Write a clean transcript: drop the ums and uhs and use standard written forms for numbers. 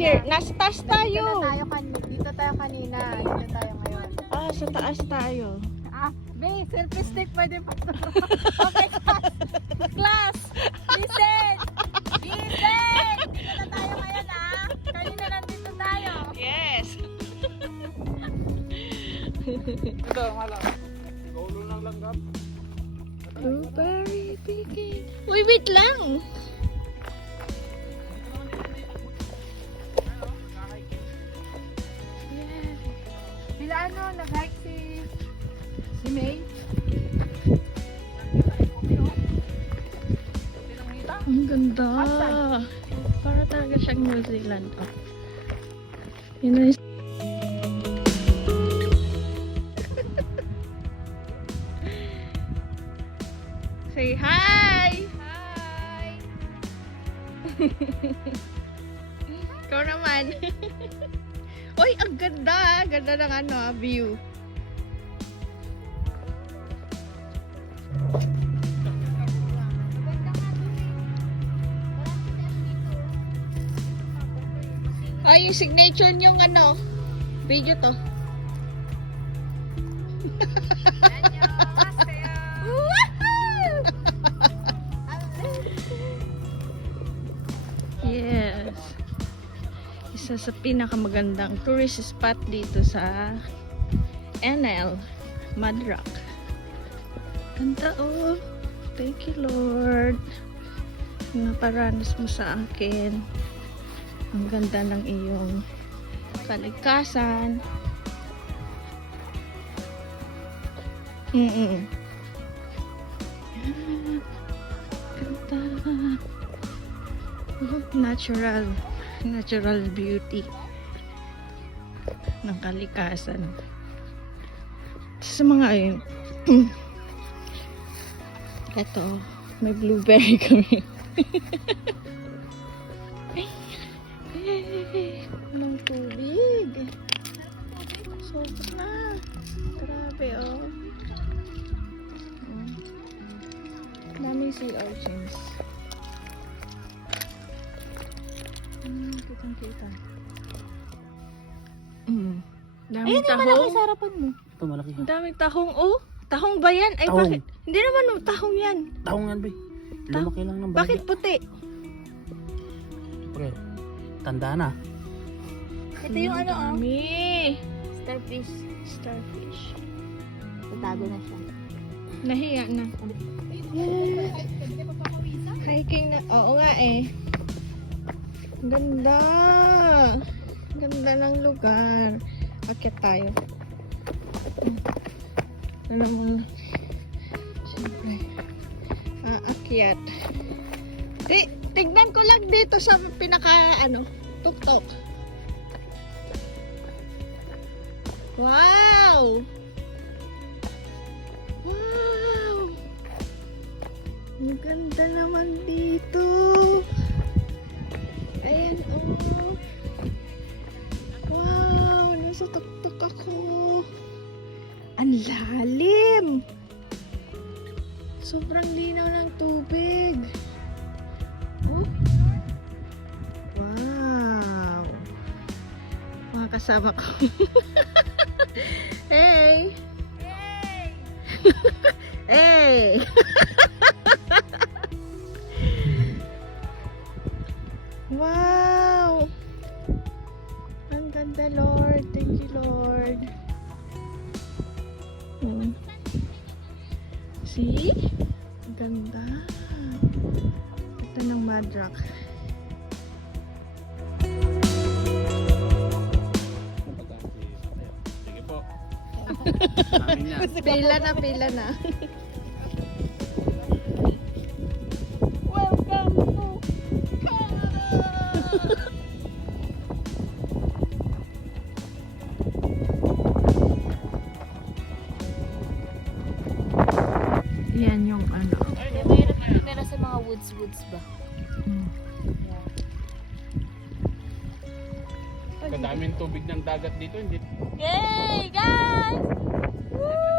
here. Nasa taas tayo. Dito tayo kanina. Dito tayo ngayon. Ah, sa taas tayo. Be, selfie stick pwede pa. Okay, class. Listen. Listen. Dito na tayo ngayon Kanina nandito tayo. Yes. Ito, malam. Kaulo ng langgam. Blueberry picking. Uy, wait lang. Sila nag-hike si May. Ang ganda. Para talaga siyang New Zealand. Oh. Yun na yung... Say hi! Hi! Ikaw naman. Uy, ang ganda. Ganda ng view. Ay, yung signature niyong video to. Yes. Isa sa pinakamagandang tourist spot dito sa NL, Mud Rock. Ganda oh. Thank you Lord. Naparanas mo sa akin. Ang ganda ng iyong kalikasan. Ganda. Oh, natural beauty ng kalikasan. Sa mga eto, may blueberry kami. Walang tubig. Sobra. Grabe oh. Daming sea urchins. Kitang-kita. Daming tahong. Sa harapan mo. Ito, malaki. Daming tahong. Oh, tahong ba yan? Ay, Tahong. bakit? Hindi naman tahong yan. Taong yan, be. Lumaki lang ng bagya. Bakit puti? Pre, tanda na. Ito yung Dami. starfish. Starfish. Tatago na siya. Nahiya na. Hiking na. Oo nga eh. Ganda. Ganda ng lugar. Akyat tayo. Ano mo? Siyempre. Aakyat. Tignan ko lang dito sa pinaka tuktok. Wow! Wow! Ang ganda naman dito. Ayan oh. Wow! Nasa tuktok ako. Ang lalim! Sobrang linaw ng tubig. Oh. Wow! Mga kasama ko. Hey! Yay! Hey! Wow! Ang ganda, Lord. Thank you, Lord. See? Ang ganda. Ito ng Mud Rock. Sige po. Amin yan. Pila na. Welcome to Canada! Yan yung Meron sa mga woods ba? Kadaming tubig ng dagat dito, hindi. Yay, guys! Woo!